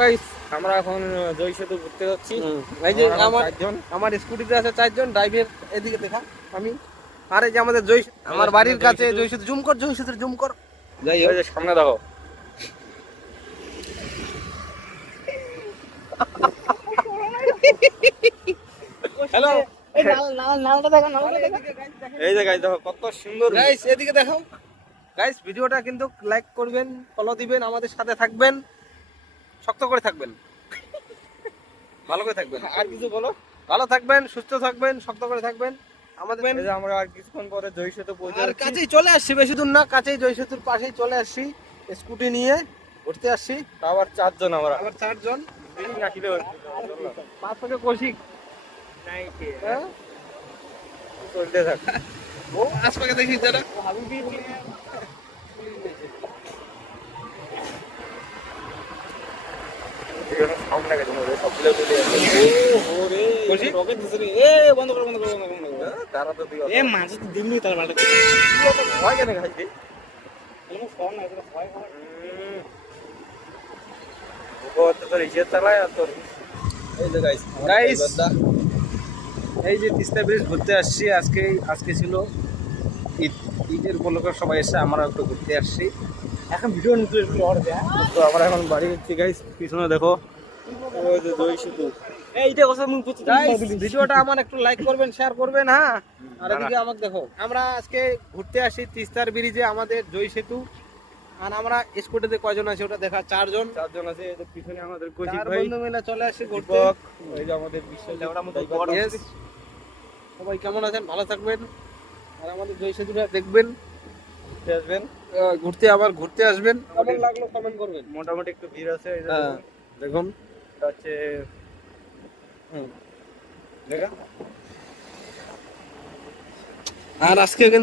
Guys আমরা এখন জয় সেতু ঘুরতে যাচ্ছি। এই যে আমার আমার স্কুটিতে আছে 4 জন, ড্রাইভার এদিকে দেখা আমি। আর এই যে আমাদের জয়, আমার বাড়ির কাছে জয় সেতু, জুম কর জয় সেতু, জুম কর। যাই হোক, সামনে দেখো। হ্যালো, এই নালটা দেখো, নালটা দেখো। এই যে গাইস দেখো কত সুন্দর। গাইস এদিকে দেখো। গাইস ভিডিওটা কিন্তু লাইক করবেন, ফলো দিবেন, আমাদের সাথে থাকবেন, শক্ত করে থাকবেন, ভালো করে থাকবেন। আর কিছু বলো। ভালো থাকবেন, সুস্থ থাকবেন, শক্ত করে থাকবেন আমাদের। এই যে আমরা আর কিছুক্ষণ পরে জয় সেতু পৌঁছে আর যাচ্ছি। কাছেই চলে আসছি, বেশি দূর না, কাছেই জয় সেতুর পাশেই চলে আসছি। স্কুটি নিয়ে ঘুরতে আসছি। আবার 4 জন আমরা। আবার 4 জন। বেশি না খেলে 5 থেকে কৌশিক। হ্যাঁ, চলতে থাক। ও আশপাশে দেখি যারা এখানে সাউন্ড লাগে তোমার সবগুলো চলে যাচ্ছে। ওরে কৌশিক? রকেট দিছে রে। এ বন্ধ কর, বন্ধ কর, বন্ধ কর, বন্ধ কর। তারা তো দিও। এ মাঝে তো দিমনি তার বাড়িতে। ভয় কেন খাইছি? কোনো ফোন নাই, কোনো ভয় করে। ও তো তোর ইসে চালায় আর তোর। এই যে গাইস গাইস এই যে তিস্তা ব্রিজ ঘুরতে আসছি। আজকে ছিল ঈদের উপলক্ষে সবাই এসে, আমরা একটু ঘুরতে আসছি। এখন ভিডিও নিতে একটু অর্ডার দেয়। তো আমরা এখন বাড়ি যাচ্ছি গাইস। পিছনে দেখো ওই যে জয় সেতু। এইটা কথা মুখ করতে গাইস, ভিডিওটা আমার একটু লাইক করবেন, শেয়ার করবেন। হ্যাঁ, আর এদিকে আমাকে দেখো, আমরা আজকে ঘুরতে আসি তিস্তার ব্রিজে, আমাদের জয় সেতু। আর আমরা স্কুটিতে কয়জন আছি ওটা দেখা, 4 জন। 4 জন আছে। এই যে পিছনে আমাদের কৌশিক 4 ভাই, বন্ধু মিলে চলে আসি ঘুরতে। দীপক, এই যে আমাদের বিশ্বের লেওড়ার মতো বড়। Yes, সবাই কেমন আছেন, ভালো থাকবেন। আর আমাদের জয় সেতুটা দেখবেন, আসবেন। ঘুরতে আবার ঘুরতে আসবেন। কেমন লাগলো কমেন্ট করবেন। মোটামুটি একটু ভিড় আছে। এই যে হ্যাঁ, দেখুন। এটা হচ্ছে দেখা। আর আজকে কিন্তু